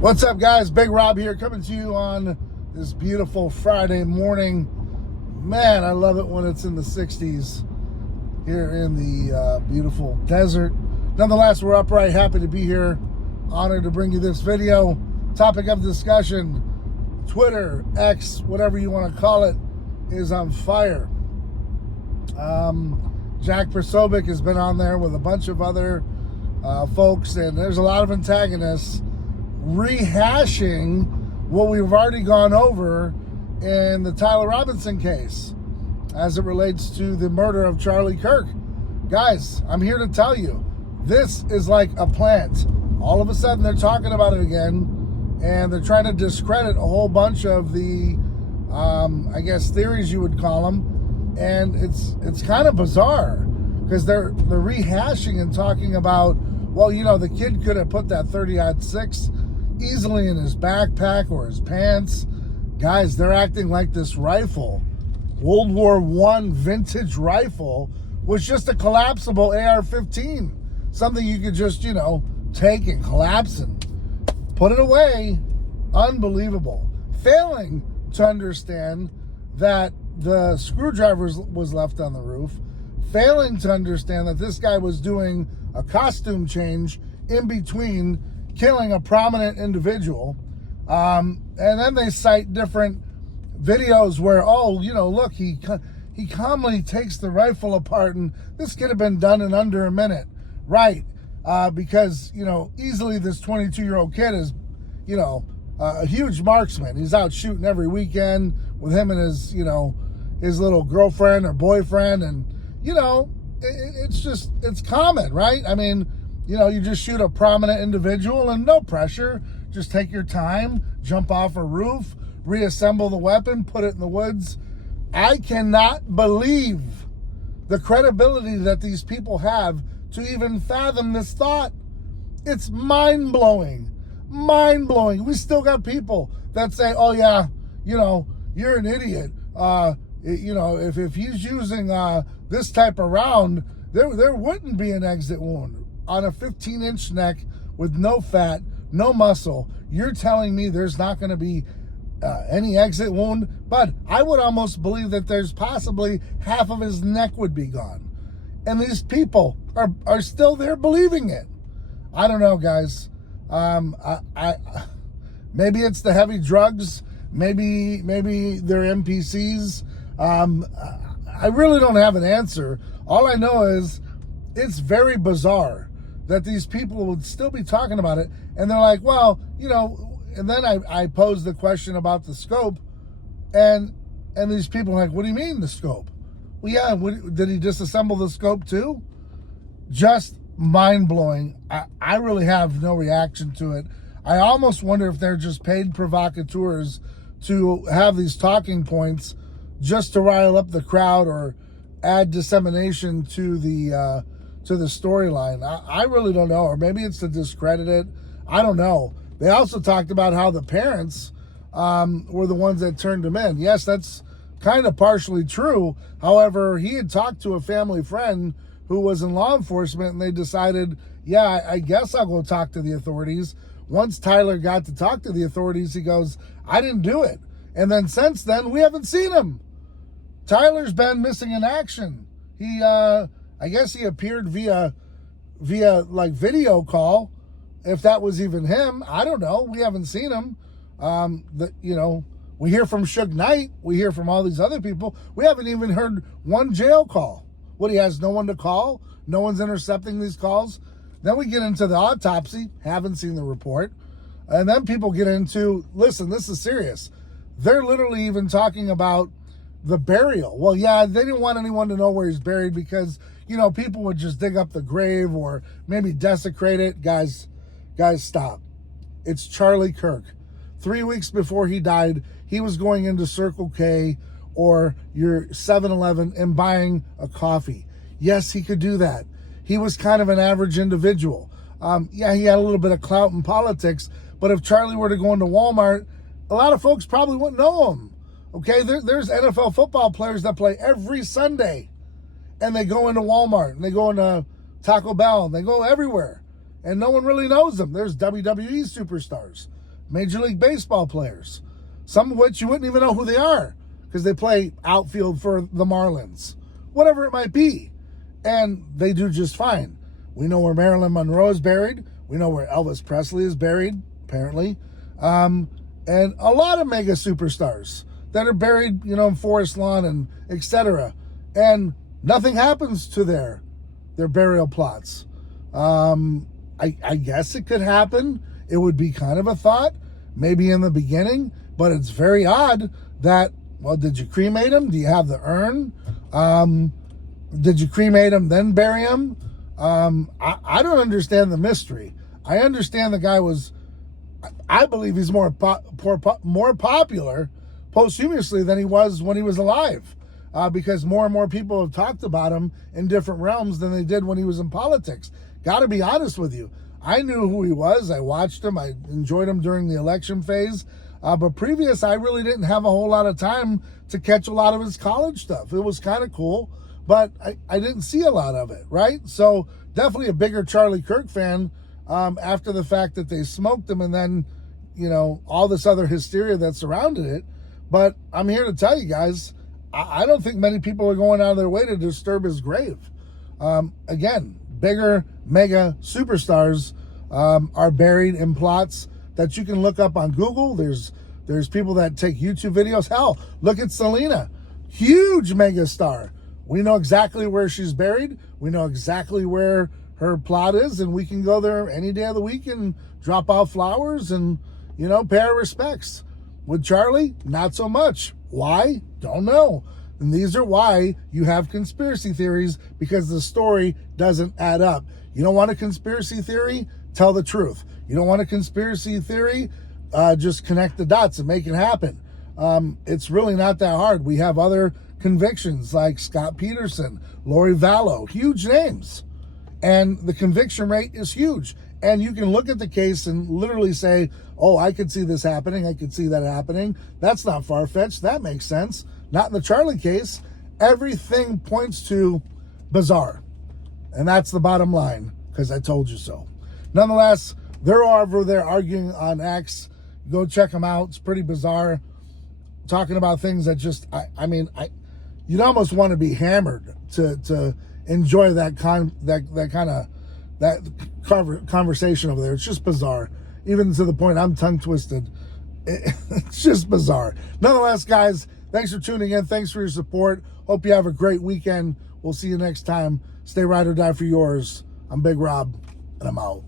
What's up, guys? Big Rob here, coming to you on this beautiful Friday morning. Man, I love it when it's in the 60s here in the beautiful desert. Nonetheless, we're upright, happy to be here. Honored to bring you this video. Topic of discussion, Twitter, X, whatever you want to call it, is on fire. Jack Persobic has been on there with a bunch of other folks, and there's a lot of antagonists rehashing what we've already gone over in the Tyler Robinson case as it relates to the murder of Charlie Kirk. Guys, I'm here to tell you, this is like a plant. All of a sudden, they're talking about it again, and they're trying to discredit a whole bunch of the, I guess, theories you would call them. And it's kind of bizarre because they're rehashing and talking about, well, you know, the kid could have put that 30-06 easily in his backpack or his pants. Guys, they're acting like this rifle, World War I vintage rifle, was just a collapsible AR-15. Something you could just, you know, take and collapse and put it away. Unbelievable. Failing to understand that the screwdriver was left on the roof, failing to understand that this guy was doing a costume change in between killing a prominent individual. And then they cite different videos where, oh, you know, look, he calmly takes the rifle apart, and this could have been done in under a minute. Right. Because, you know, easily this 22-year-old kid is, you know, a huge marksman. He's out shooting every weekend with him and his, you know, his little girlfriend or boyfriend. And, you know, it's common, right? I mean, you know, you just shoot a prominent individual and no pressure. Just take your time, jump off a roof, reassemble the weapon, put it in the woods. I cannot believe the credibility that these people have to even fathom this thought. It's mind-blowing. Mind-blowing. We still got people that say, oh, yeah, you know, you're an idiot. You know, if he's using this type of round, there wouldn't be an exit wound on a 15-inch neck with no fat, no muscle. You're telling me there's not going to be any exit wound? But I would almost believe that there's possibly half of his neck would be gone. And these people are still there believing it. I don't know, guys. Maybe it's the heavy drugs. Maybe they're NPCs. I really don't have an answer. All I know is it's very bizarre that these people would still be talking about it. And they're like, well, you know, and then I posed the question about the scope, and these people are like, what do you mean the scope? Well, yeah, did he disassemble the scope too? Just mind-blowing. I really have no reaction to it. I almost wonder if they're just paid provocateurs to have these talking points just to rile up the crowd or add dissemination to the storyline. I really don't know. Or maybe it's to discredit it. I don't know. They also talked about how the parents were the ones that turned him in. Yes, that's kind of partially true. However, he had talked to a family friend who was in law enforcement, and they decided, yeah, I guess I'll go talk to the authorities. Once Tyler got to talk to the authorities, he goes, I didn't do it. And then since then, we haven't seen him. Tyler's been missing in action. He, I guess he appeared via like video call. If that was even him, I don't know. We haven't seen him. You know, we hear from Suge Knight. We hear from all these other people. We haven't even heard one jail call. What, he has no one to call? No one's intercepting these calls? Then we get into the autopsy. Haven't seen the report. And then people get into, listen, this is serious. They're literally even talking about the burial. Well, yeah, they didn't want anyone to know where he's buried because, you know, people would just dig up the grave or maybe desecrate it. Guys, stop. It's Charlie Kirk. 3 weeks before he died, he was going into Circle K or your 7-Eleven and buying a coffee. Yes, he could do that. He was kind of an average individual. Yeah, he had a little bit of clout in politics, but if Charlie were to go into Walmart, a lot of folks probably wouldn't know him. Okay, there's NFL football players that play every Sunday, and they go into Walmart, and they go into Taco Bell, and they go everywhere, and no one really knows them. There's WWE superstars. Major League Baseball players, some of which you wouldn't even know who they are because they play outfield for the Marlins, whatever it might be. And they do just fine. We know where Marilyn Monroe is buried. We know where Elvis Presley is buried, apparently. And a lot of mega superstars that are buried, in Forest Lawn and etc. And nothing happens to their burial plots. I guess it could happen. It would be kind of a thought, maybe in the beginning, but it's very odd that, well, did you cremate him? Do you have the urn? Did you cremate him, then bury him? I don't understand the mystery. I understand the guy I believe he's more popular posthumously than he was when he was alive, because more and more people have talked about him in different realms than they did when he was in politics. Got to be honest with you. I knew who he was. I watched him. I enjoyed him during the election phase. But previous, I really didn't have a whole lot of time to catch a lot of his college stuff. It was kind of cool, but I didn't see a lot of it, right? So definitely a bigger Charlie Kirk fan after the fact that they smoked him and then, all this other hysteria that surrounded it. But I'm here to tell you guys, I don't think many people are going out of their way to disturb his grave. Again, bigger, mega superstars are buried in plots that you can look up on Google. There's people that take YouTube videos. Hell, look at Selena, huge mega star. We know exactly where she's buried. We know exactly where her plot is, and we can go there any day of the week and drop off flowers and, pay our respects. With Charlie, not so much. Why? Don't know. And these are why you have conspiracy theories, because the story doesn't add up. You don't want a conspiracy theory? Tell the truth. You don't want a conspiracy theory? Just connect the dots and make it happen. It's really not that hard. We have other convictions like Scott Peterson, Lori Vallow, huge names. And the conviction rate is huge. And you can look at the case and literally say, oh, I could see this happening. I could see that happening. That's not far-fetched. That makes sense. Not in the Charlie case. Everything points to bizarre. And that's the bottom line, because I told you so. Nonetheless, they're over there arguing on X. Go check them out. It's pretty bizarre. Talking about things that just, you'd almost want to be hammered to enjoy that conversation over there. It's just bizarre. Even to the point I'm tongue twisted. It's just bizarre. Nonetheless, guys, thanks for tuning in. Thanks for your support. Hope you have a great weekend. We'll see you next time. Stay ride or die for yours. I'm Big Rob, and I'm out.